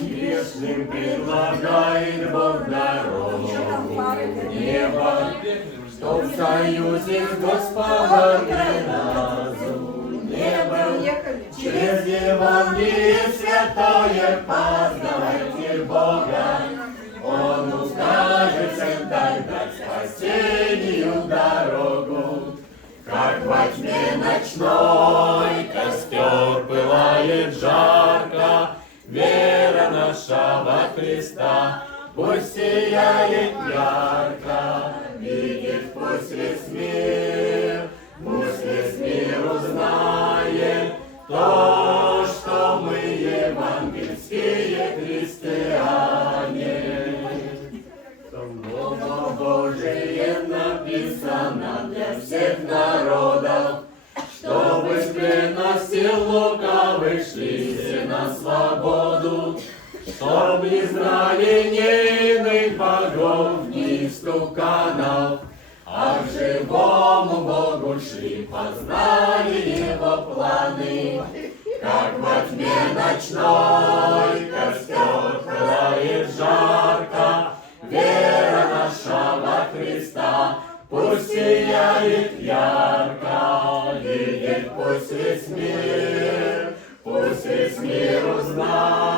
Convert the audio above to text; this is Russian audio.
Грешным предлагает Бог дорогу в небо, что в союзе с Господом ни разу не был. Через Евангелие святое познавайте Бога, Он укажет всем тогда к спасению дорогу. Как во тьме ночной костер пылает жарко, вера наша во Христа пусть сияет ярко. Видит пусть весь мир узнает то, что мы евангельские христиане. Слово Божие написано для всех народов, чтобы с плена сил лукавых шли все на свободу, чтоб не знали ни иных богов, ни истуканов, а к живому Богу шли, познали Его планы. Как во тьме ночной костер пылает жарко, вера наша во Христа пусть сияет ярко. Видит пусть весь мир узнает